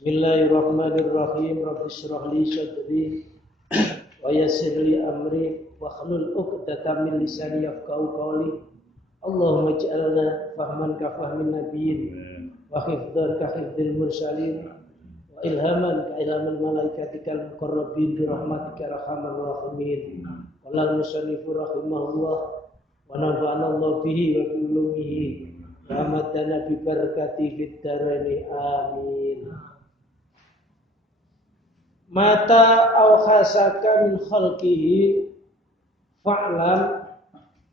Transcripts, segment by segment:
Bismillahirrahmanirrahim. Rabbi shrah li sadri wa yassir li amri wa hlul 'uqdatam min lisani yafqahu qawli. Allahumma ij'alna fahman ka fahmin nabiyyin wa hifdzan ka hifdzil mursalin wa ilhaman ka ilhamil malaikatikal muqarrabin bi rahmatika arhamar rahimin. Qala musannifu rahimahullah wa nafa'ana Allah bihi wa bi ulumihi wa amatana bi barakati fid dharain amin. Mata au khasaka min khalqihi fa'lam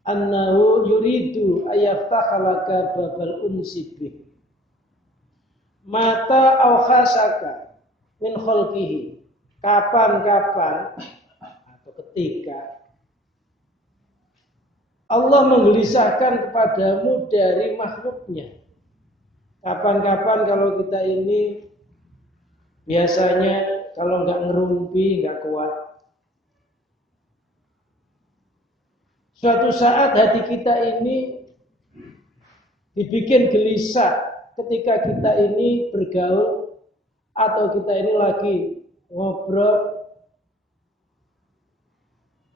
annahu yuridu ayaftakhalaka babal unsi bih. Mata au khasaka min khalqihi, kapan-kapan atau ketika Allah menggelisahkan kepadamu dari makhluknya. Kapan-kapan kalau kita ini biasanya kalau nggak ngerumpi, nggak kuat. Suatu saat hati kita ini dibikin gelisah ketika kita ini bergaul atau kita ini lagi ngobrol.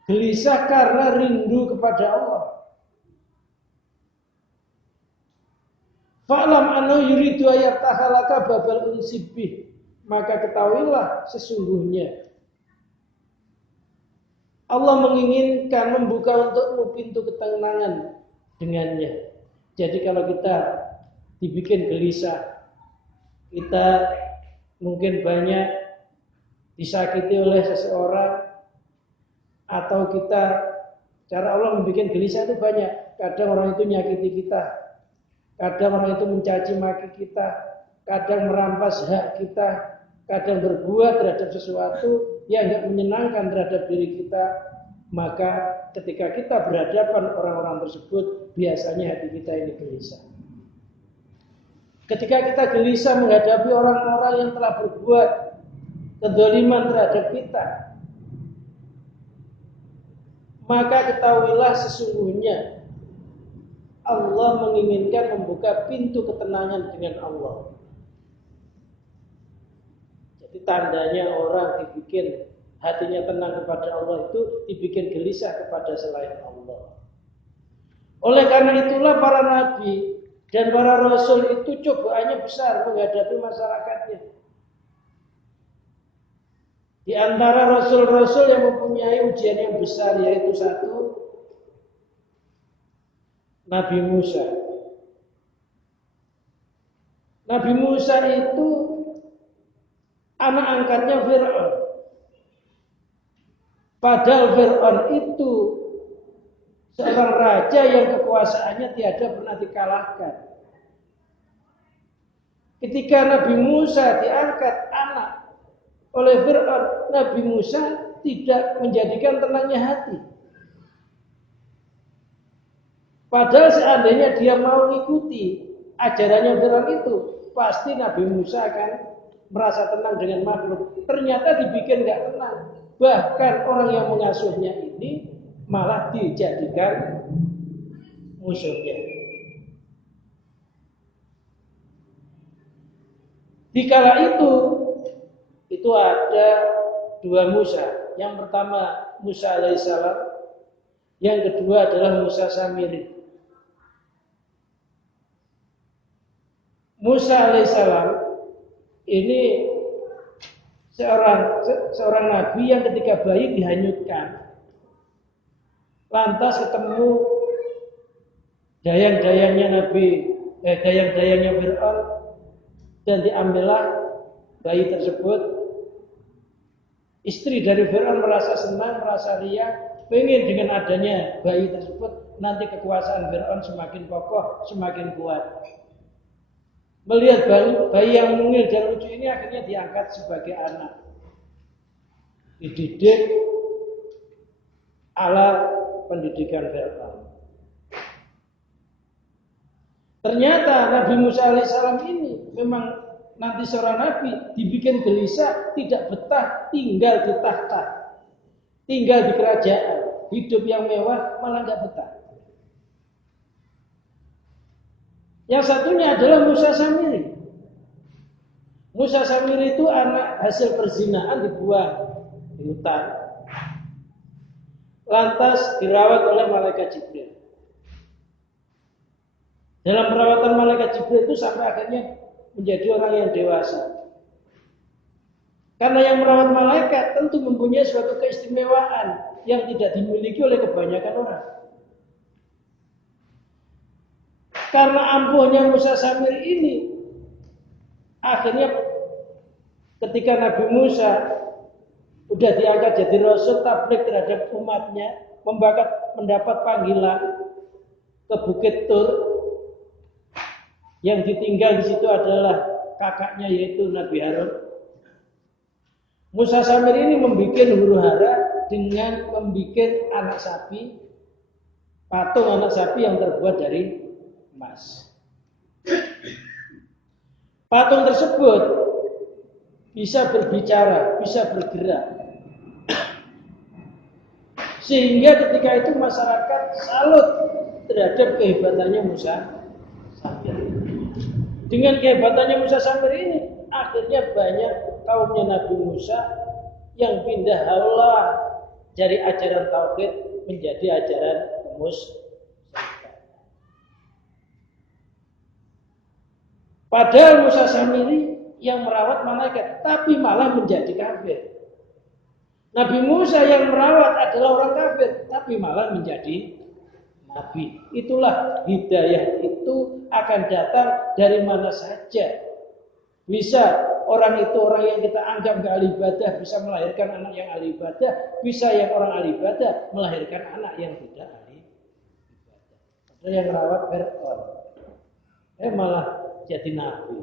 Gelisah karena rindu kepada Allah. Fa'lam annahu yuridu ayaftakhalaka babal unsi bih. Maka ketahuilah sesungguhnya Allah menginginkan membuka untukmu pintu ketenangan dengannya. Jadi kalau kita dibikin gelisah, kita mungkin banyak disakiti oleh seseorang, atau kita, cara Allah membuat gelisah itu banyak. Kadang orang itu nyakiti kita, kadang orang itu mencaci maki kita, kadang merampas hak kita, kadang berbuat terhadap sesuatu yang tidak menyenangkan terhadap diri kita. Maka ketika kita berhadapan orang-orang tersebut, biasanya hati kita ini gelisah. Ketika kita gelisah menghadapi orang-orang yang telah berbuat kezaliman terhadap kita, maka ketahuilah sesungguhnya Allah menginginkan membuka pintu ketenangan dengan Allah. Jadi tandanya orang dibikin hatinya tenang kepada Allah itu dibikin gelisah kepada selain Allah. Oleh karena itulah para nabi dan para rasul itu cobaannya besar menghadapi masyarakatnya. Di antara rasul-rasul yang mempunyai ujian yang besar yaitu satu, Nabi Musa. Nabi Musa itu anak angkatnya Fir'aun. Padahal Fir'aun itu seorang raja yang kekuasaannya tiada pernah dikalahkan. Ketika Nabi Musa diangkat anak oleh Fir'aun, Nabi Musa tidak menjadikan tenangnya hati. Padahal seandainya dia mau mengikuti ajarannya Fir'aun itu, pasti Nabi Musa akan merasa tenang dengan makhluk. Ternyata dibikin nggak tenang. Bahkan orang yang mengasuhnya ini malah dijadikan musuhnya. Dikala itu ada dua Musa. Yang pertama Musa alaihissalam, yang kedua adalah Musa Samiri. Musa alaihissalam ini seorang nabi yang ketika bayi dihanyutkan, lantas ketemu dayang-dayangnya dayang-dayangnya Fir'aun, dan diambillah bayi tersebut. Istri dari Fir'aun merasa senang, merasa riang, pengen dengan adanya bayi tersebut nanti kekuasaan Fir'aun semakin kokoh, semakin kuat. Melihat bayi yang mungil dan lucu ini, akhirnya diangkat sebagai anak, dididik ala pendidikan Fir'aun. Ternyata Nabi Musa alaihissalam ini memang nanti seorang nabi dibikin gelisah, tidak betah tinggal di tahta, tinggal di kerajaan, hidup yang mewah malah nggak betah. Yang satunya adalah Musa Samiri. Musa Samiri itu anak hasil perzinaan dibuang di hutan. Lantas dirawat oleh malaikat Jibril. Dalam perawatan malaikat Jibril itu sampai akhirnya menjadi orang yang dewasa. Karena yang merawat malaikat tentu mempunyai suatu keistimewaan yang tidak dimiliki oleh kebanyakan orang. Karena ampuhnya Musa Samiri ini, akhirnya ketika Nabi Musa sudah diangkat jadi rasul tabligh terhadap umatnya, mendapat panggilan ke Bukit Tur, yang ditinggal di situ adalah kakaknya yaitu Nabi Harun. Musa Samiri ini membuat huru-hara dengan membuat anak sapi, patung anak sapi yang terbuat dari emas. Patung tersebut bisa berbicara, bisa bergerak. Sehingga ketika itu masyarakat salut terhadap kehebatannya Musa Samiri. Dengan kehebatannya Musa Samiri ini, akhirnya banyak kaumnya Nabi Musa yang pindah haula dari ajaran tauhid menjadi ajaran musyrik. Padahal Musa Samiri yang merawat malaikat, tapi malah menjadi kafir. Nabi Musa yang merawat adalah orang kafir, tapi malah menjadi nabi. Itulah hidayah itu akan datang dari mana saja. Bisa orang itu orang yang kita anggap gak ahli ibadah bisa melahirkan anak yang ahli ibadah, bisa yang orang ahli ibadah melahirkan anak yang tidak ahli ibadah. Ada yang merawat Fir'aun, malah jadi nabi.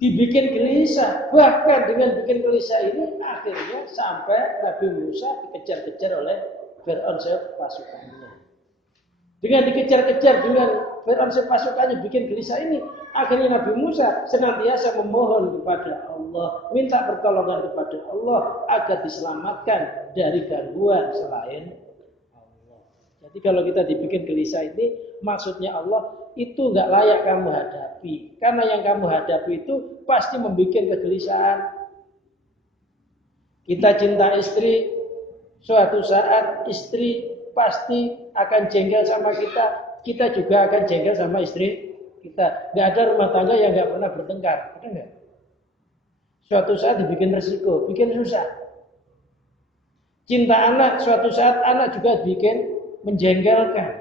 Dibikin gelisah, bahkan dengan bikin gelisah ini akhirnya sampai Nabi Musa dikejar-kejar oleh Fir'aun pasukannya. Dengan dikejar-kejar dengan Fir'aun pasukannya bikin gelisah ini, akhirnya Nabi Musa senantiasa memohon kepada Allah, minta pertolongan kepada Allah agar diselamatkan dari gangguan selain Allah. Jadi kalau kita dibikin gelisah ini, maksudnya Allah itu nggak layak kamu hadapi, karena yang kamu hadapi itu pasti membuat kegelisahan. Kita cinta istri, suatu saat istri pasti akan jengkel sama kita, kita juga akan jengkel sama istri kita. Nggak ada rumah tangga yang nggak pernah bertengkar, ada nggak? Suatu saat dibikin resiko, bikin susah. Cinta anak, suatu saat anak juga bikin menjengkelkan.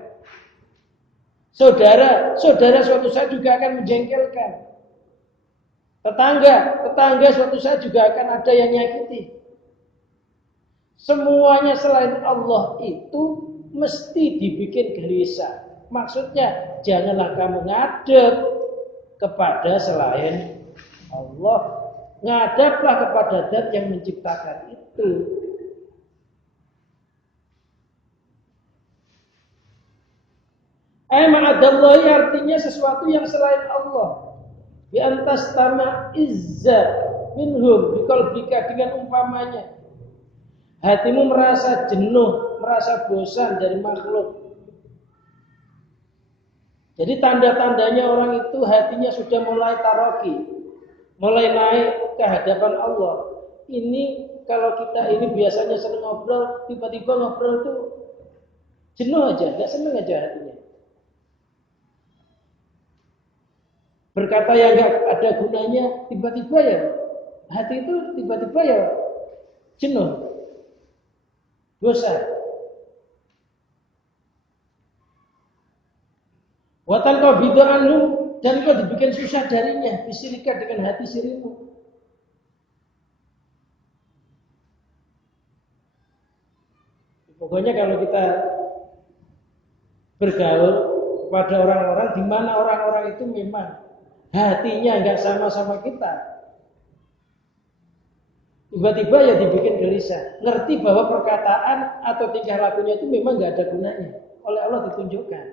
Saudara suatu saat juga akan menjengkelkan. Tetangga suatu saat juga akan ada yang nyakiti. Semuanya selain Allah itu mesti dibikin gelisah. Maksudnya janganlah kamu ngadep kepada selain Allah. Ngadaplah kepada Zat yang menciptakan itu. Ma'adallahi artinya sesuatu yang selain Allah. Bi antas tama izza minhum biqalbika, dengan umpamanya hatimu merasa jenuh, merasa bosan dari makhluk. Jadi tanda-tandanya orang itu hatinya sudah mulai taroki, mulai naik ke hadapan Allah. Ini kalau kita ini biasanya sering ngobrol, tiba-tiba ngobrol itu jenuh aja, nggak seneng aja hatinya. Berkata yang nggak ada gunanya, tiba-tiba ya hati itu tiba-tiba ya jenuh, bosan. Watan kau bidoanmu, dan kau dibikin susah darinya, disirikan dengan hati sirimu. Pokoknya kalau kita bergaul pada orang-orang, di mana orang-orang itu memang hatinya nggak sama-sama kita, tiba-tiba ya dibikin gelisah. Ngerti bahwa perkataan atau tingkah lakunya itu memang nggak ada gunanya, oleh Allah ditunjukkan.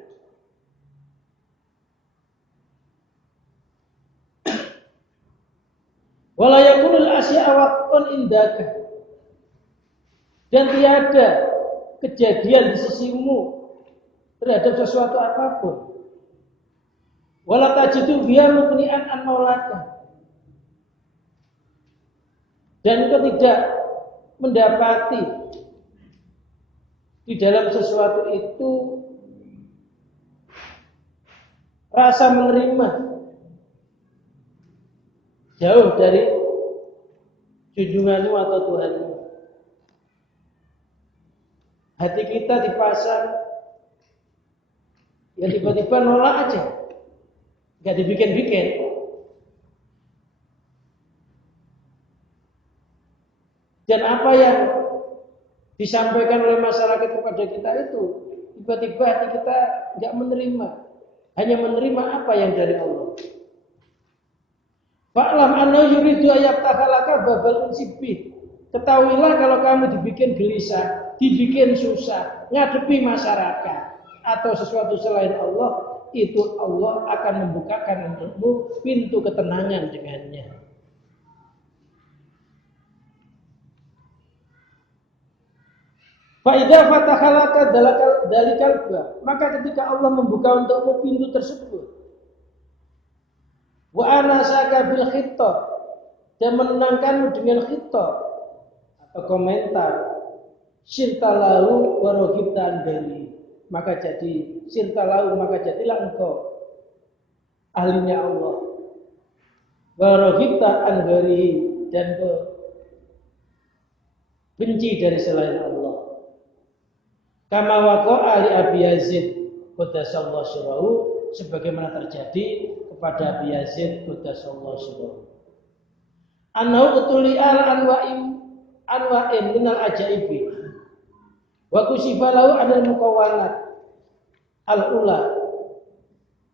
Wala yakunul asya'a waqtun indaka, dan tiada kejadian di sisimu terhadap sesuatu apapun. Wala tajidu biha muqni'an an maulaka, dan engkau tidak mendapati di dalam sesuatu itu rasa menerima jauh dari junjunganmu atau Tuhanmu. Hati kita dipasang, ya tiba-tiba nolak aja, nggak dibikin-bikin. Dan apa yang disampaikan oleh masyarakat kepada kita itu, tiba-tiba hati kita nggak menerima, hanya menerima apa yang dari Allah. Fa'lam annahu yuridu ayyaftahalaka babal unsibih. Ketahuilah kalau kamu dibikin gelisah, dibikin susah, ngadepi masyarakat atau sesuatu selain Allah, itu Allah akan membukakan untukmu pintu ketenangan dengannya. Fa'idha fatahalaka dalikal bab, maka ketika Allah membuka untukmu pintu tersebut, wa anasaka bil khitab, dan menenangkanmu dengan khitab atau komentar, sintalahu wa roghibta dari, maka jadi sintalahu, maka jadilah engkau ahlinya Allah, wa roghibta dari, dan benci dari selain Allah. Kama waqa'a li Abi Yazid qaddasallahu sirrahu, sebagaimana terjadi kepada Abi Yazid qaddasallahu sirrahu. Annahu utuli'al anwa'in minal ajaibi wa kusifa lahu anil muqawwanat al-ula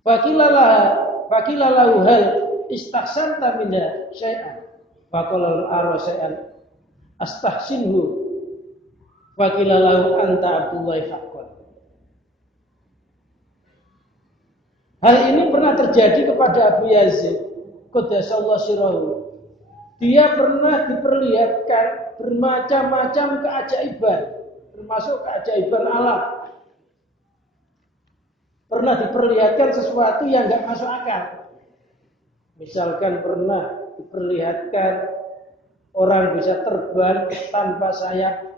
fakila lahu hal istahsanta minha syai'an faqala al-arwa syai'an astahsinhu fakila lahu anta abdullahi haqqan. Hal ini pernah terjadi kepada Abu Yazid qaddasallahu sirrahu. Dia pernah diperlihatkan bermacam-macam keajaiban, termasuk keajaiban alam. Pernah diperlihatkan sesuatu yang enggak masuk akal. Misalkan pernah diperlihatkan orang bisa terbang tanpa sayap.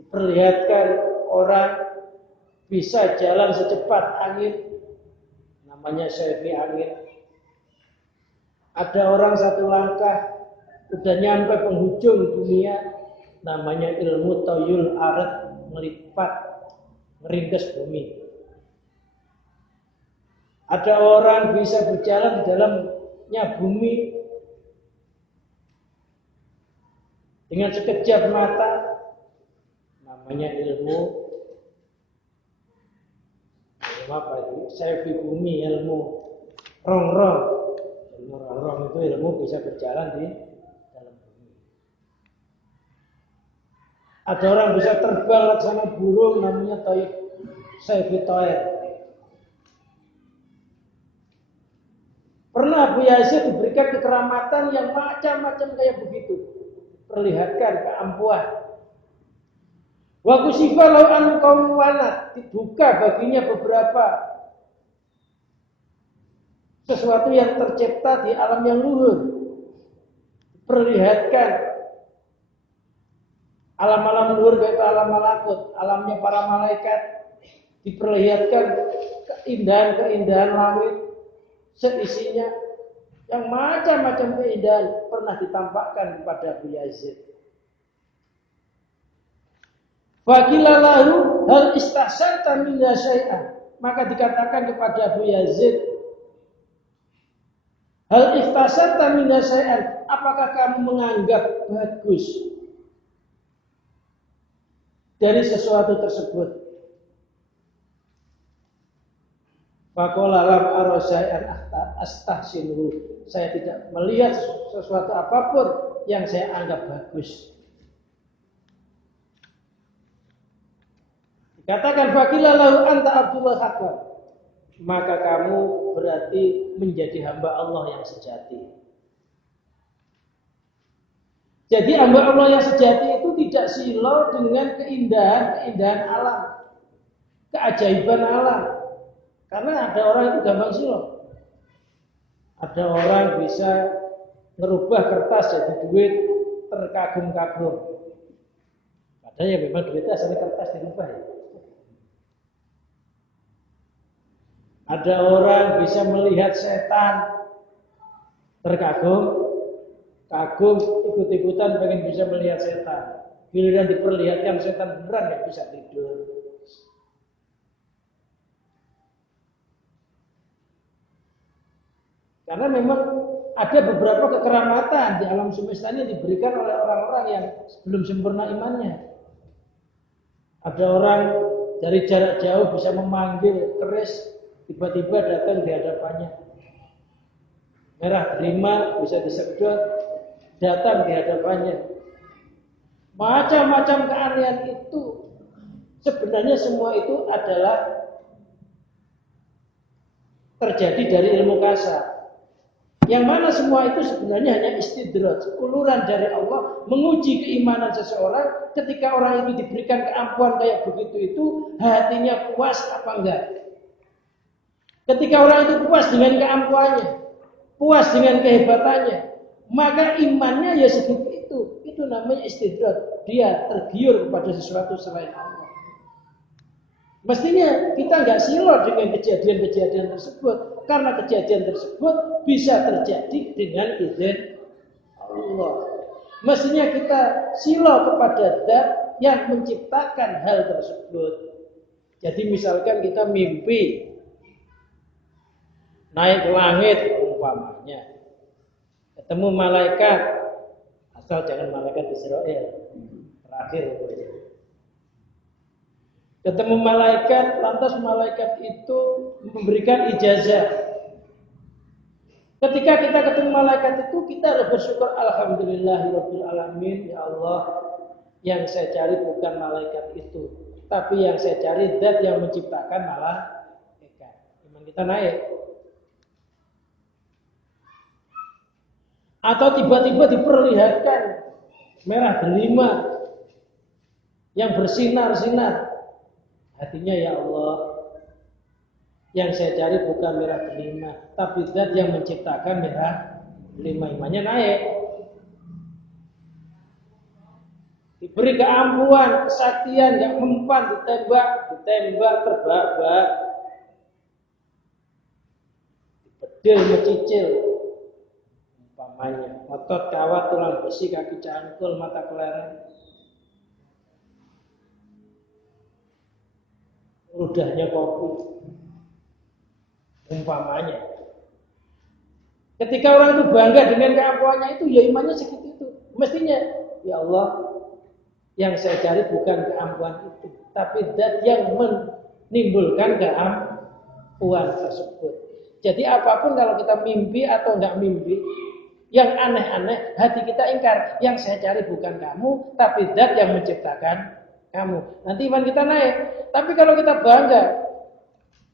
Diperlihatkan orang bisa jalan secepat angin, namanya syafi angin. Ada orang satu langkah udah nyampe penghujung dunia, namanya ilmu toyul arat, melipat, meringkas bumi. Ada orang bisa berjalan di dalamnya bumi dengan sekejap mata, namanya ilmu apa itu? Syafi bumi, ilmu rong-rong. Ilmu rong-rong itu ilmu bisa berjalan di dalam bumi. Ada orang bisa terbang laksana burung, namanya Syafi Toer. Pernah Abu Yazid diberikan kekeramatan yang macam-macam kayak begitu, perlihatkan keampuhan. Wa kusifa lahu an qawwanat, dibuka baginya beberapa sesuatu yang tercipta di alam yang luhur. Perlihatkan alam-alam luhur, yaitu alam malakut, alamnya para malaikat. Diperlihatkan keindahan-keindahan langit seisinya, yang macam-macam keindahan pernah ditampakkan kepada Abu Yazid. Fakilalahu hal istahsanta minha syai'an, maka dikatakan kepada Abu Yazid, hal istahsanta minha syai'an, apakah kamu menganggap bagus dari sesuatu tersebut? Faqala lam ara syai'an astahsinuhu, saya tidak melihat sesuatu apapun yang saya anggap bagus. Katakan fakilah lahu anta abdullah haqqan, maka kamu berarti menjadi hamba Allah yang sejati. Jadi hamba Allah yang sejati itu tidak silau dengan keindahan alam, keajaiban alam. Karena ada orang itu gampang silau. Ada orang bisa merubah kertas jadi duit terkagum-kagum. Padahal ya memang duitnya asalnya kertas dirubah ya. Ada orang bisa melihat setan terkagum, kagum, ikut-ikutan pengen bisa melihat setan. Giliran diperlihatkan setan beneran nggak bisa tidur. Karena memang ada beberapa kekeramatan di alam semesta ini diberikan oleh orang-orang yang belum sempurna imannya. Ada orang dari jarak jauh bisa memanggil keris, tiba-tiba datang di hadapannya. Merah delima bisa disedot, datang di hadapannya. Macam-macam keanehan itu sebenarnya semua itu adalah terjadi dari ilmu kasar. Yang mana semua itu sebenarnya hanya istidraj, uluran dari Allah menguji keimanan seseorang. Ketika orang itu diberikan keampuhan kayak begitu itu, hatinya puas apa enggak? Ketika orang itu puas dengan keampuhannya, puas dengan kehebatannya, maka imannya ya segitu itu. Itu namanya istidraj. Dia tergiur kepada sesuatu selain Allah. Mestinya kita nggak silau dengan kejadian-kejadian tersebut, karena kejadian tersebut bisa terjadi dengan izin Allah. Mestinya kita silau kepada Zat yang menciptakan hal tersebut. Jadi misalkan kita mimpi naik ke langit umpamanya, ketemu malaikat, asal jangan malaikat Israel, terakhir. Ketemu malaikat, lantas malaikat itu memberikan ijazah. Ketika kita ketemu malaikat itu, kita harus bersyukur, alhamdulillahirabbil alamin, ya Allah, yang saya cari bukan malaikat itu, tapi yang saya cari Zat yang menciptakan malaikat. Iman kita naik. Atau tiba-tiba diperlihatkan merah delima yang bersinar-sinar. Hatinya, ya Allah, yang saya cari bukan merah delima, tapi Zat yang menciptakan merah delima. Imannya naik. Diberi keampuhan, kesaktian, yang mempan, ditembak, terbabak, dibedil, mencicil, umpamanya, otot, kawat, tulang besi, kaki cangkul, mata kelereng, ludahnya kopi, umpamanya. Ketika orang itu bangga dengan keampuhannya itu, ya imannya segitu itu. Mestinya, ya Allah, yang saya cari bukan keampuhan itu, tapi Zat yang menimbulkan keampuhan tersebut. Jadi apapun kalau kita mimpi atau enggak mimpi, yang aneh-aneh, hati kita ingkar. Yang saya cari bukan kamu, tapi Zat yang menciptakan kamu. Nanti iman kita naik. Tapi kalau kita bangga,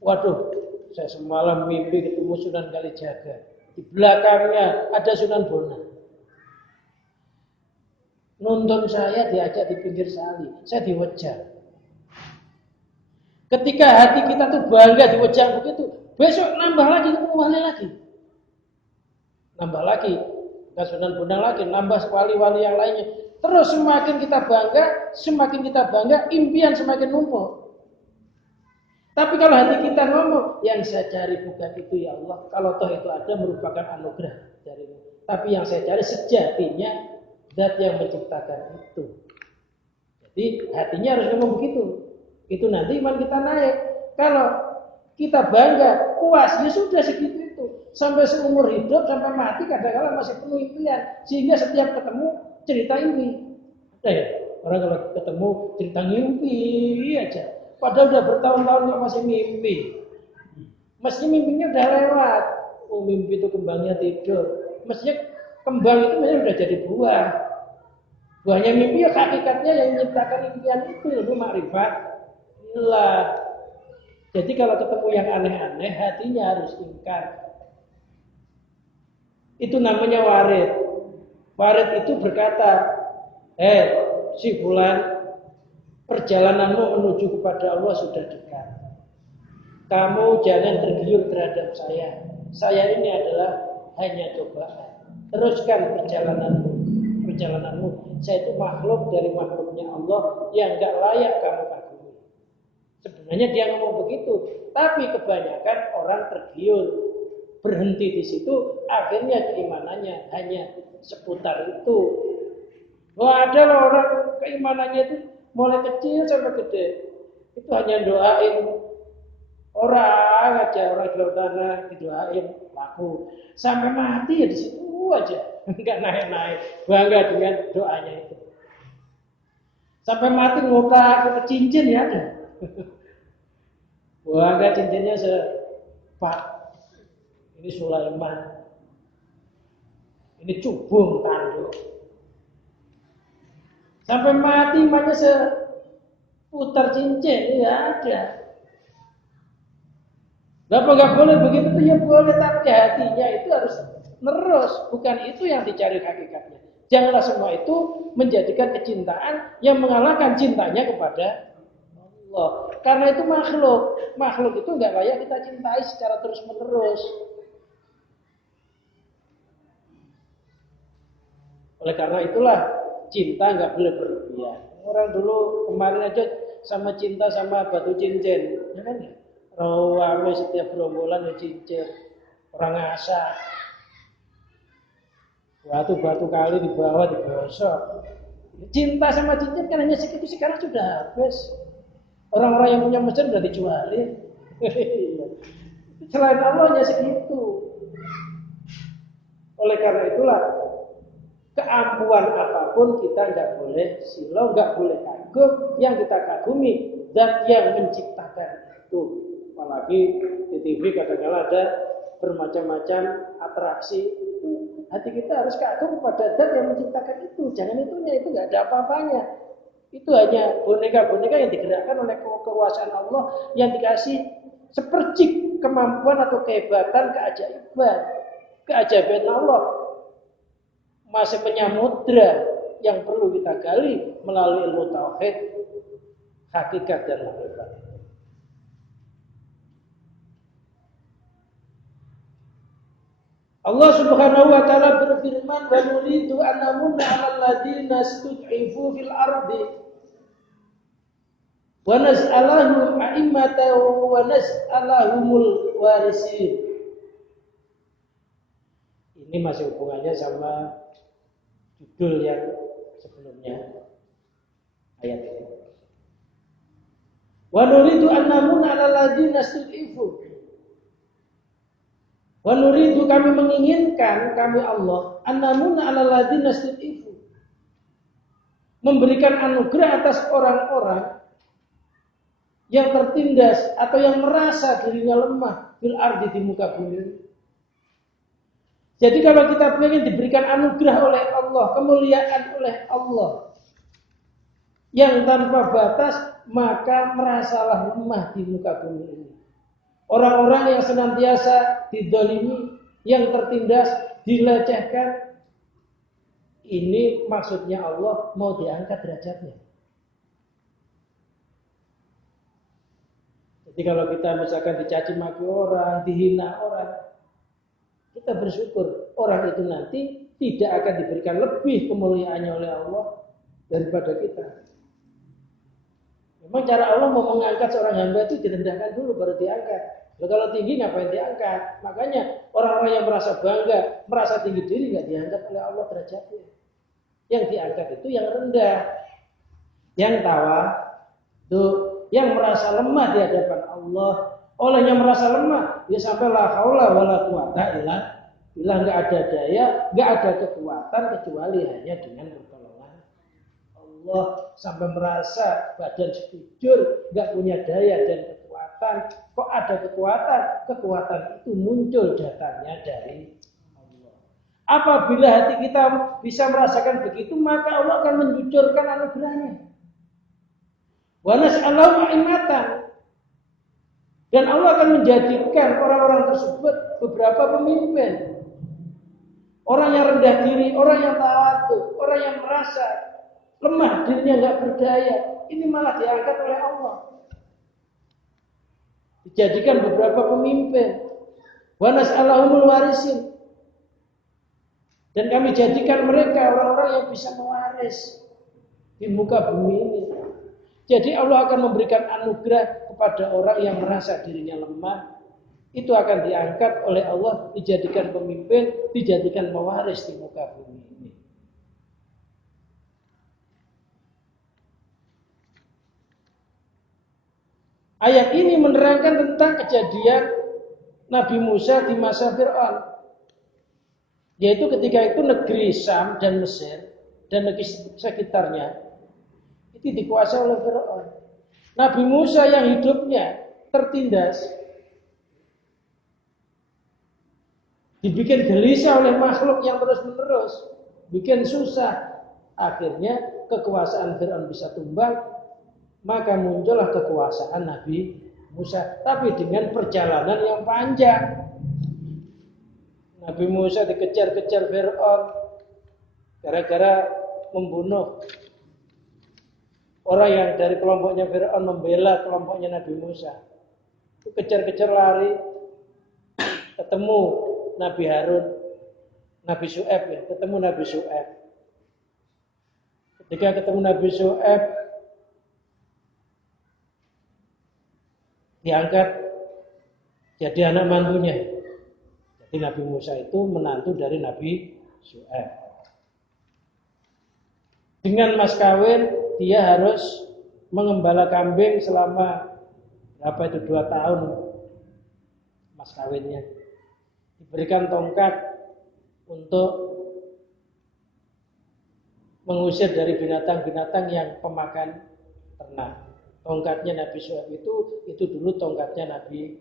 waduh, saya semalam mimpi ketemu Sunan Kalijaga. Di belakangnya ada Sunan Bonang. Nuntun saya diajak di pinggir sali, saya diwejar. Ketika hati kita tuh bangga diwejar begitu, besok nambah lagi, wali lagi. Nambah lagi, bukan Sunan Bonang lagi, nambah wali-wali yang lainnya. Terus semakin kita bangga, impian semakin numpuk. Tapi kalau hati kita ngomong, yang saya cari bukan itu ya Allah, kalau toh itu ada merupakan anugerah darimu. Tapi yang saya cari sejatinya Zat yang menciptakan itu. Jadi hatinya harus ngomong begitu. Itu nanti iman kita naik. Kalau kita bangga, puas, ya sudah segitu itu. Sampai seumur hidup, sampai mati kadang-kadang masih penuh impian. Sehingga setiap ketemu cerita mimpi. Ada ya? Orang kalau ketemu cerita mimpi aja. Padahal udah bertahun-tahun kok masih mimpi. Mestinya mimpinya udah lewat. Oh, mimpi itu kembangnya tidur. Mestinya kembang itu memang udah jadi buah. Buahnya mimpi ya hakikatnya yang menciptakan impian itu ilmu makrifat. Inilah. Jadi kalau ketemu yang aneh-aneh, hatinya harus ingkar. Itu namanya warid. Warid itu berkata, si fulan, perjalananmu menuju kepada Allah sudah dekat. Kamu jangan tergiur terhadap saya. Saya ini adalah hanya cobaan. Teruskan perjalananmu. Saya itu makhluk dari makhluknya Allah yang enggak layak kamu kagumi. Sebenarnya dia ngomong begitu, tapi kebanyakan orang tergiur, berhenti di situ, akhirnya keimanannya hanya seputar itu. Wah, ada loh orang keimanannya itu mulai kecil sampai gede, itu hanya doain orang aja, orang di luar tanah didoain laku sampai mati ya di situ aja, nggak naik-naik, bangga dengan doanya itu. Sampai mati ngotak ke cincin ya ada. Bangga cincinnya Pak, ini Sulaiman, ini cubung tanduk. Sampai mati makanya seputar cincin ya ada. Kenapa nggak boleh begitu tuh? Ya boleh, tapi hatinya itu harus terus, bukan itu yang dicari hakikatnya. Janganlah semua itu menjadikan kecintaan yang mengalahkan cintanya kepada Allah. Karena itu makhluk itu nggak layak kita cintai secara terus menerus. Oleh karena itulah cinta nggak boleh berlebihan. Orang dulu kemarin aja sama cinta sama batu cincin, ya kan? Rawame setiap gerombolan ya cincin, orang ngasah. Batu-batu kali di bawah digosok. Cinta sama cincin kan hanya segitu, sekarang sudah habis. Orang-orang yang punya mesin sudah dijualin. Selain Allah hanya segitu. Oleh karena itulah keampuhan apapun kita nggak boleh silau, nggak boleh kagum. Yang kita kagumi dan yang menciptakan itu. Apalagi di TV kadang-kadang ada bermacam-macam atraksi itu. Hati kita harus kagum pada zat yang menciptakan itu. Jangan itunya, itu nggak ada apa-apanya. Itu hanya boneka-boneka yang digerakkan oleh kekuasaan Allah yang dikasih sepercik kemampuan atau kehebatan, keajaiban Allah. Masih penyamudra yang perlu kita gali melalui ilmu tauhid, hakikat dan makrifat. Allah Subhanahu wa taala berfirman, "Wa nuridu an namunna 'alal ladzina istud'ifu fil ardi wa nas'alahum a'immatan wa nas'alahumul warisin." Ini masih hubungannya sama judul yang sebelumnya ayat ini. Wa nuridu an namunna 'alal ladzina istud'ifu. Wa nuridu, kami menginginkan, kami Allah, annamuna 'alal ladzina istud'ifu, memberikan anugerah atas orang-orang yang tertindas atau yang merasa dirinya lemah fil ardi, di muka bumi. Jadi kalau kita ingin diberikan anugerah oleh Allah, kemuliaan oleh Allah yang tanpa batas, maka merasalah lemah di muka bumi ini. Orang-orang yang senantiasa didolimi, yang tertindas, dilecehkan, ini maksudnya Allah mau diangkat derajatnya. Jadi kalau kita misalkan dicaci maki orang, dihina orang, kita bersyukur orang itu nanti tidak akan diberikan lebih kemuliaannya oleh Allah daripada kita. Memang cara Allah mau mengangkat seorang hamba itu direndahkan dulu baru diangkat. Kalau tinggi ngapain diangkat? Makanya orang-orang yang merasa bangga, merasa tinggi diri nggak diangkat oleh Allah derajatnya. Yang diangkat itu yang rendah, yang yang merasa lemah di hadapan Allah. Olehnya merasa lemah, ya sampai la haula wala quwata illa billah, nggak ada daya, nggak ada kekuatan kecuali hanya dengan pertolongan Allah. Sampai merasa badan sekujur, nggak punya daya dan kekuatan. Kok ada kekuatan? Kekuatan itu muncul datangnya dari Allah. Apabila hati kita bisa merasakan begitu, maka Allah akan menjujurkan anugerahnya. Wa nas'alahum a'immatan. Dan Allah akan menjadikan orang-orang tersebut beberapa pemimpin. Orang yang rendah diri, orang yang tawadhu, orang yang merasa lemah dirinya nggak berdaya, ini malah diangkat oleh Allah. Dijadikan beberapa pemimpin. Wa nas'alahumul warisin. Dan kami jadikan mereka orang-orang yang bisa mewaris di muka bumi ini. Jadi Allah akan memberikan anugerah kepada orang yang merasa dirinya lemah. Itu akan diangkat oleh Allah, dijadikan pemimpin, dijadikan pewaris di muka bumi ini. Ayat ini menerangkan tentang kejadian Nabi Musa di masa Fir'aun. Yaitu ketika itu negeri Syam dan Mesir dan negeri sekitarnya itu dikuasai oleh Fir'aun. Nabi Musa yang hidupnya tertindas, dibikin gelisah oleh makhluk yang terus-menerus, bikin susah. Akhirnya kekuasaan Fir'aun bisa tumbang, maka muncullah kekuasaan Nabi Musa, tapi dengan perjalanan yang panjang. Nabi Musa dikejar-kejar Fir'aun gara-gara membunuh orang yang dari kelompoknya Fir'aun membela kelompoknya Nabi Musa. Itu kejar-kejar lari, ketemu Nabi Harun, Nabi Syu'aib ya, ketemu Nabi Syu'aib. Ketika ketemu Nabi Syu'aib, diangkat jadi anak mantunya. Jadi Nabi Musa itu menantu dari Nabi Syu'aib. Dengan mas kawin dia harus mengembala kambing selama berapa itu 2 tahun mas kawinnya. Diberikan tongkat untuk mengusir dari binatang-binatang yang pemakan ternak. Tongkatnya Nabi Syu'aib itu dulu tongkatnya Nabi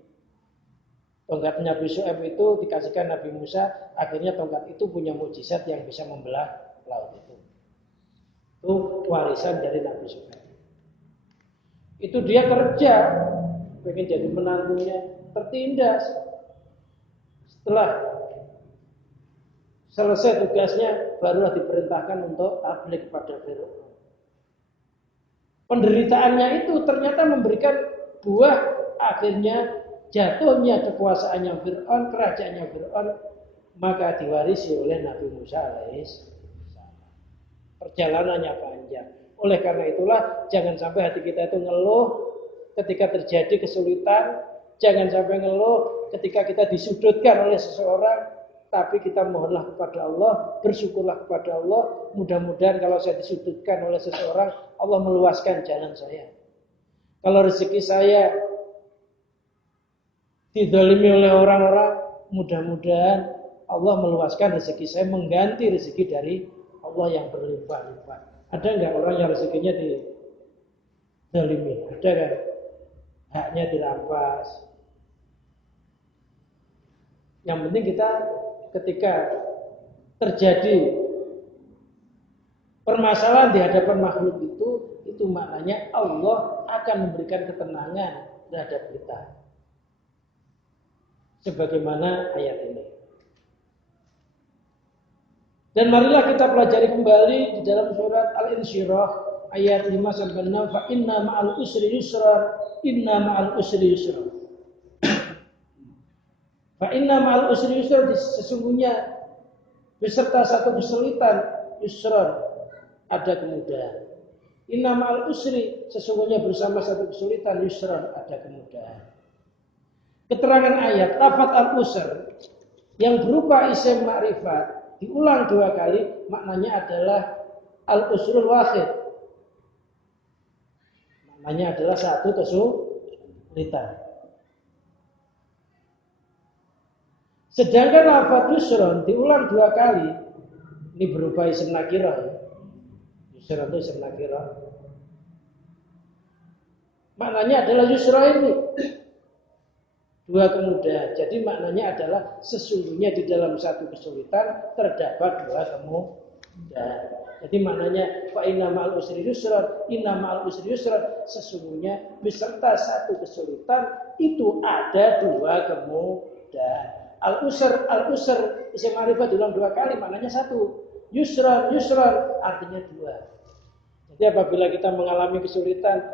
Syu'aib itu dikasihkan Nabi Musa, akhirnya tongkat itu punya mukjizat yang bisa membelah laut itu. Itu warisan dari Nabi Syu'aib. Itu dia kerja, pengen jadi menantunya, tertindas. Setelah selesai tugasnya, barulah diperintahkan untuk tabligh kepada Fir'aun. Penderitaannya itu ternyata memberikan buah, akhirnya jatuhnya kekuasaannya Fir'aun, kerajaannya Fir'aun, maka diwarisi oleh Nabi Musa alaihissalam. Perjalanannya panjang. Oleh karena itulah jangan sampai hati kita itu ngeluh ketika terjadi kesulitan, jangan sampai ngeluh ketika kita disudutkan oleh seseorang, tapi kita mohonlah kepada Allah, bersyukurlah kepada Allah. Mudah-mudahan kalau saya disudutkan oleh seseorang, Allah meluaskan jalan saya. Kalau rezeki saya dizalimi oleh orang-orang, mudah-mudahan Allah meluaskan rezeki saya, mengganti rezeki dari Allah yang berlimpah-limpah. Ada enggak orang yang rezekinya dizalimi? Ada kan? Haknya dirampas. Yang penting kita ketika terjadi permasalahan di hadapan makhluk itu maknanya Allah akan memberikan ketenangan terhadap kita. Sebagaimana ayat ini. Dan marilah kita pelajari kembali di dalam surat Al-Insyirah ayat 5 sampai 6, fa inna ma'al usri yusra, inna ma'al usri yusra. Fa inna ma'al usri yusra, sesungguhnya beserta satu kesulitan yusra, ada kemudahan. Inna ma'al usri, sesungguhnya bersama satu kesulitan yusra, ada kemudahan. Keterangan ayat lafaz al-usr yang berupa isim ma'rifat diulang 2 kali, maknanya adalah al-usrul wahid. Maknanya adalah satu kesulitan. Sedangkan lafaz yusron diulang 2 kali, ini berupa isim nakirah ya. Yusron itu isim nakirah. Maknanya adalah yusra ini 2 kemudahan. Jadi maknanya adalah sesungguhnya di dalam satu kesulitan terdapat 2 kemudahan. Jadi maknanya fa inna ma'al usri yusra, inna ma'al usri yusra, sesungguhnya beserta satu kesulitan itu ada 2 kemudahan. Al-usr isim ma'rifat diulang 2 kali, maknanya 1. Yusran artinya 2. Jadi apabila kita mengalami kesulitan,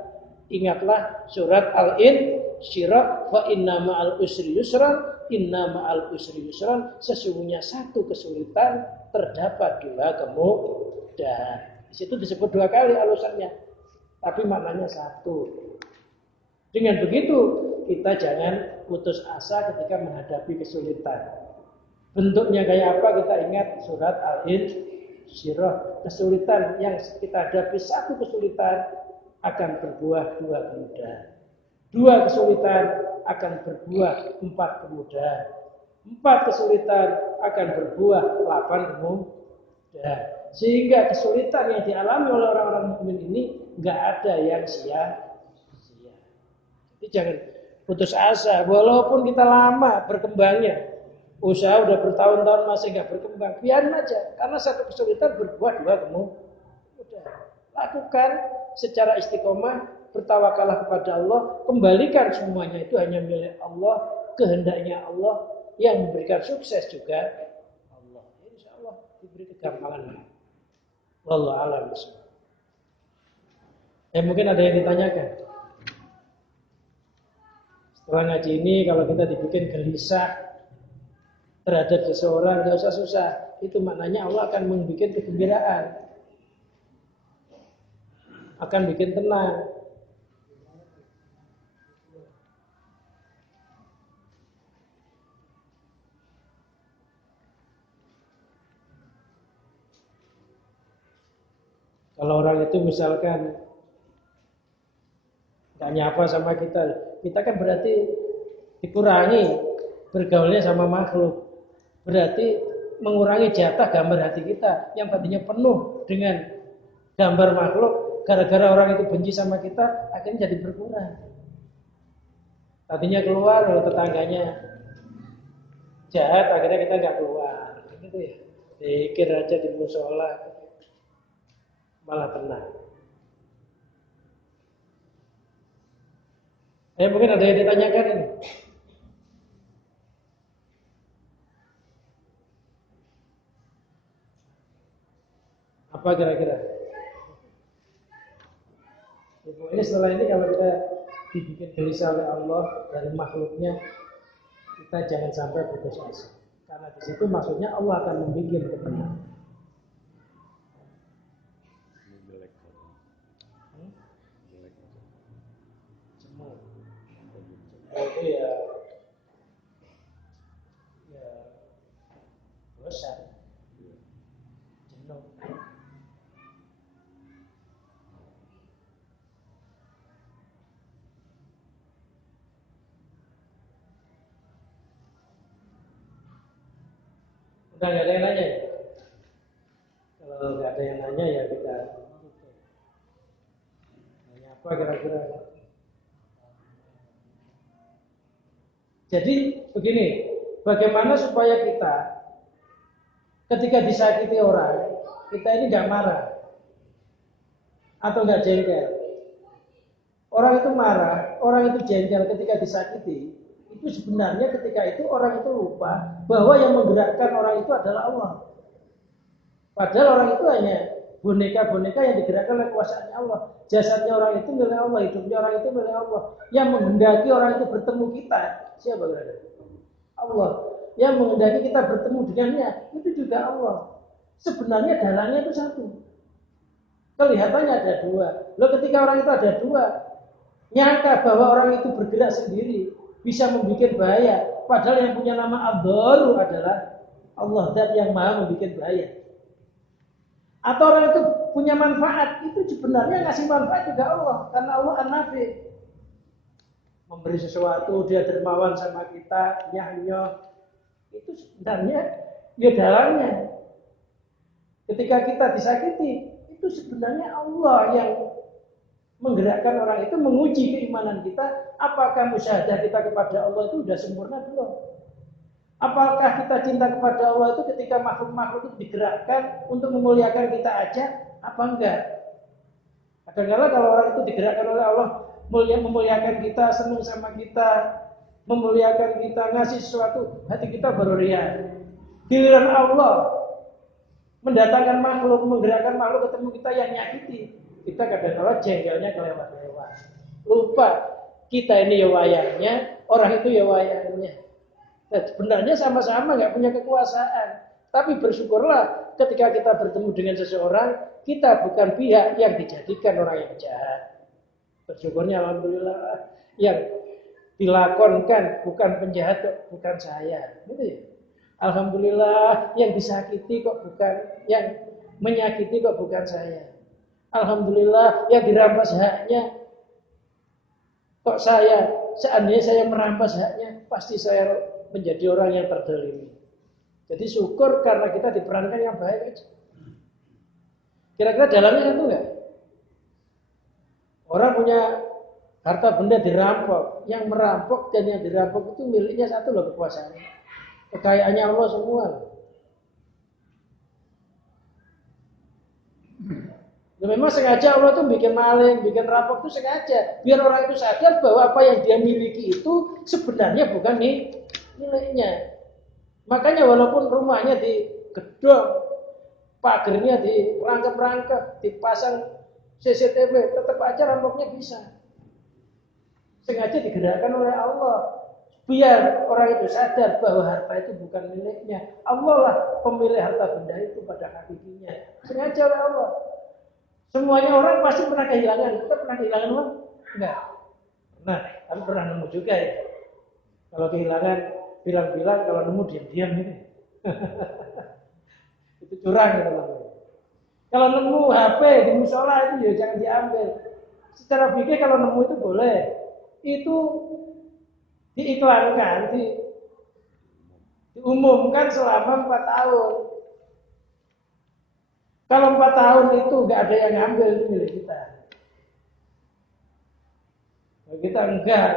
Ingatlah surat Al-Insyirah, fa inna ma'al usri yusran, inna ma'al usri yusran, sesungguhnya satu kesulitan terdapat dua kemudahan. Di situ disebut dua kali alasannya, tapi maknanya satu. Dengan begitu kita jangan putus asa ketika menghadapi kesulitan. Bentuknya kayak apa kita ingat surat Al-Insyirah. Kesulitan yang kita hadapi, satu kesulitan akan berbuah dua kemudahan. Dua kesulitan akan berbuah empat kemudahan. Empat kesulitan akan berbuah 8 kemudahan. Sehingga kesulitan yang dialami oleh orang-orang mukmin ini nggak ada yang sia-sia. Jadi jangan putus asa, walaupun kita lama berkembangnya, usaha udah bertahun-tahun masih nggak berkembang, biarin aja, karena satu kesulitan berbuah dua kemudahan. Lakukan secara istiqomah, bertawakallah kepada Allah, kembalikan semuanya itu hanya milik Allah, kehendaknya Allah, yang memberikan sukses juga Allah. Insya Allah diberi kegampangan. Wallahu a'lam bishawab. Mungkin ada yang ditanyakan. Setelah ngaji ini, kalau kita dibikin gelisah terhadap seseorang, nggak usah susah. Itu maknanya Allah akan membuat kegembiraan, akan bikin tenang. Kalau orang itu misalkan nggak nyapa sama kita kan berarti dikurangi bergaulnya sama makhluk. Berarti mengurangi jatah gambar hati kita yang tadinya penuh dengan gambar makhluk. Gara-gara orang itu benci sama kita, akhirnya jadi berkurang. Tadinya keluar, kalau tetangganya jahat, akhirnya kita nggak keluar. Gitu ya. Pikir aja di musola, malah tenang. Mungkin ada yang ditanyakan ini. Apa kira-kira? Ini setelah ini kalau kita dibikin gelisah oleh Allah dari makhluknya, kita jangan sampai putus asa. Karena di situ maksudnya Allah akan membikin ketenangan. Itu ya bosan, jenuh. Udah nggak ada yang nanya ya? Kalau nggak ada yang nanya ya kita nanya apa kira-kira. Jadi begini, bagaimana supaya kita ketika disakiti orang, kita ini nggak marah atau nggak jengkel. Orang itu marah, orang itu jengkel ketika disakiti, itu sebenarnya ketika itu orang itu lupa bahwa yang menggerakkan orang itu adalah Allah. Padahal orang itu hanya boneka-boneka yang digerakkan oleh kuasanya Allah. Jasadnya orang itu milik Allah, hidupnya orang itu milik Allah. Yang menghendaki orang itu bertemu kita, siapa berada? Allah. Yang menghendaki kita bertemu dengannya, itu juga Allah. Sebenarnya dalangnya itu satu. Kelihatannya ada dua. Loh, ketika orang itu ada dua, nyangka bahwa orang itu bergerak sendiri, bisa membuat bahaya. Padahal yang punya nama Ad-Dharu adalah Allah, zat yang maha membuat bahaya. Atau orang itu punya manfaat, itu sebenarnya ngasih manfaat juga Allah, karena Allah An-Nafi. Memberi sesuatu, dia dermawan sama kita, nyah-nyoh. Itu sebenarnya ya dalangnya. Ketika kita disakiti, itu sebenarnya Allah yang menggerakkan orang itu, menguji keimanan kita. Apakah musyahadah kita kepada Allah itu sudah sempurna belum? Apakah kita cinta kepada Allah itu ketika makhluk-makhluk itu digerakkan untuk memuliakan kita aja, apa enggak? Kadang-kadang kalau orang itu digerakkan oleh Allah, memuliakan kita, senang sama kita, memuliakan kita, ngasih sesuatu, hati kita baru riya. Giliran Allah mendatangkan makhluk, menggerakkan makhluk ketemu kita yang nyakiti, kita kadang-kadang jengkelnya kelewat-lewat. Lupa kita ini ya wayangnya, orang itu ya wayangnya. Nah, sebenarnya sama-sama nggak punya kekuasaan. Tapi bersyukurlah ketika kita bertemu dengan seseorang, kita bukan pihak yang dijadikan orang yang jahat. Bersyukurnya alhamdulillah yang dilakonkan bukan penjahat kok, bukan saya. Gitu ya. Alhamdulillah yang disakiti kok bukan, yang menyakiti kok bukan saya. Alhamdulillah yang dirampas haknya kok saya. Seandainya saya merampas haknya, pasti saya menjadi orang yang terdolimi. Jadi syukur karena kita diperankan yang baik aja. Kira-kira dalamnya itu enggak? Orang punya harta benda dirampok, yang merampok dan yang dirampok itu miliknya satu loh kekuasaannya. Kekayaannya Allah semua. Ya memang sengaja Allah tuh bikin maling, bikin rampok itu sengaja. Biar orang itu sadar bahwa apa yang dia miliki itu sebenarnya bukan miliknya. Makanya walaupun rumahnya digedor, pagernya dirangkap-rangkap, dipasang CCTV, tetap aja rampoknya bisa. Sengaja digerakkan oleh Allah. Biar orang itu sadar bahwa harta itu bukan miliknya. Allah lah pemilik harta benda itu pada hakikinya. Sengaja oleh Allah. Semuanya orang pasti pernah kehilangan. Kita pernah kehilangan uang? Enggak. Nah, tapi pernah nemu juga ya. Kalau kehilangan, bilang-bilang, kalau nemu diam-diam gitu. Itu curang gitu namanya. Kalau nemu HP di musola itu ya jangan diambil. Secara fikih kalau nemu itu boleh. Itu diiklankan, diumumkan selama 4 tahun. Kalau 4 tahun itu nggak ada yang ngambil, itu milik kita. Nah, kita enggak.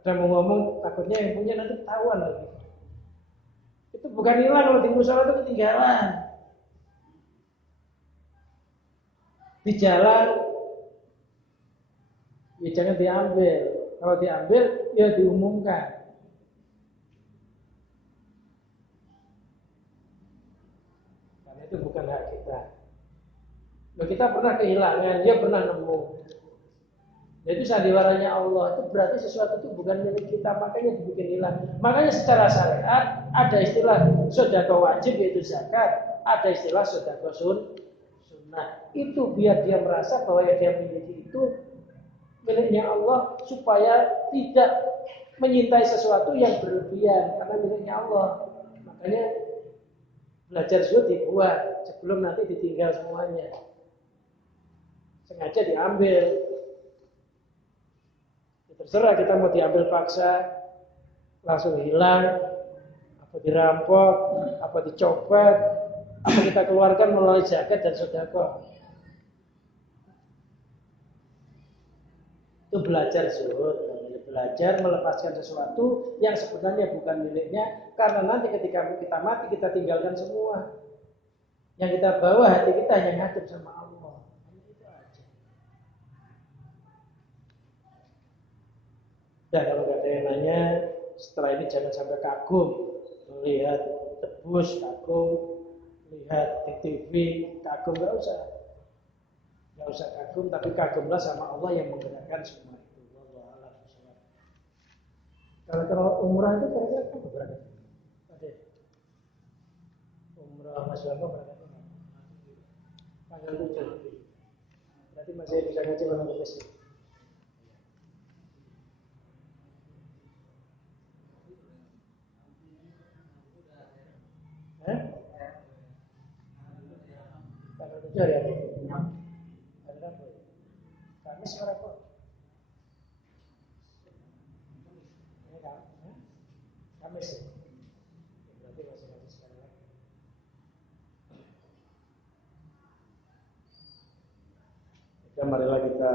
Ada mau ngomong, takutnya yang punya nanti ketahuan lagi. Itu bukan hilang, kalau di musola itu ketinggalan. Di jalan, ya jangan diambil. Kalau diambil, ya diumumkan. Karena itu bukan hak kita. Nah, kita pernah kehilangan, dia pernah nemu. Jadi sandiwaranya Allah itu berarti sesuatu itu bukan milik kita, makanya dibikin hilang. Makanya secara syariat ada istilah sedekah wajib yaitu zakat, ada istilah sedekah sunnah. Itu biar dia merasa bahwa yang dia miliki itu miliknya Allah supaya tidak menyintai sesuatu yang berlebihan karena miliknya Allah. Makanya belajar zuhud dibuat sebelum nanti ditinggal semuanya. Sengaja diambil. Terserah kita mau diambil paksa, langsung hilang, apa dirampok, apa dicopet, apa kita keluarkan melalui zakat dan sedekah. Itu belajar zuhud, belajar melepaskan sesuatu yang sebenarnya bukan miliknya, karena nanti ketika kita mati kita tinggalkan semua. Yang kita bawa hati kita hanya ngadep sama Allah. Dan kalau nggak ada yang nanya, setelah ini jangan sampai kagum melihat tebus, kagum lihat di TV, kagum nggak usah kagum, tapi kagumlah sama Allah yang menggerakkan semua itu. Kalau umrah itu kira-kira berapa? Ada umrah Mas Bamba berapa? Tanggal 7. Berarti masih bisa ngaji malam besok. Tanggal 7 hari apa? Hari Rabu. Kamis berapa? Kamis ya? Berarti masih ngaji sekali lagi. Dan marilah kita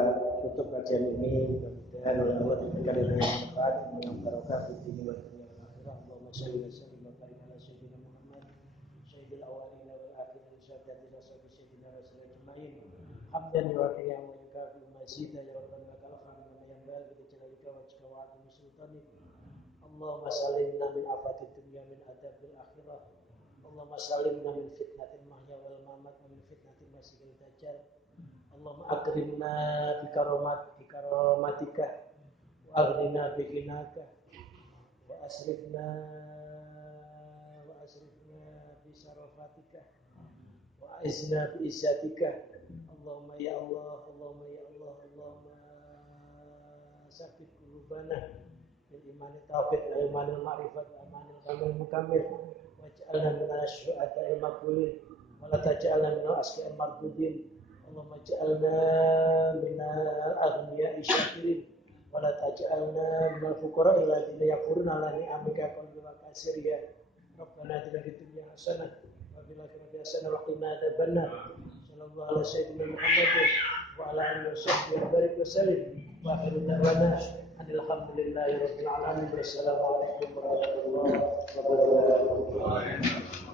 tutup kajian ini. Mudah-mudahan Allah diberikan dengan manfaat yang barokah di dunia dan dunia akhirat. Allahumma shalli wa sallim wa barik ala sayyidina Muhammad sayyidil awwalin wal akhirin syaddatil ashabi sayyidina rasulullah ajmain. Hamdan wa qiyam wa yukafi mazida ya rabbana lakal hamdu wa yanbaghi li jalalika wa wajhika wa 'azimi sultanik. Allahumma sallimna min afatid dunya min adabil akhirah. Allahumma sallimna min fitnatil mahya wal mamat wa min fitnatil masiihil dajjal. Allahumma akrimna bikaromatika wa aghnina biginaka wa asrifna bisarafatika wa aizna biizzatika. Allahumma ya Allah, Allahumma ya Allah, Allahumma sabit qulubana bil iman tauhid wal iman ma'rifat wal iman kamil mukamil waj'alna minas syuhada'il maqbulin wa la taj'alna minal asqiyail mardudin. Allahumma ja'alna minal aghniya'i syakirin wa la taj'alna minal fuqara'il ladzina yaquluna la ni'amika qalbi wa kasiriya. Rabbana atina fid dunya hasanah wa fil akhirati hasanah wa qina adzabannar. Sallallahu alaihi sayyidina Muhammadin wa ala alihi washabbihi wa barik wa sallim. Wa akhiru da'wana alhamdulillahi rabbil alamin. Wassalamu alaikum warahmatullahi wabarakatuh.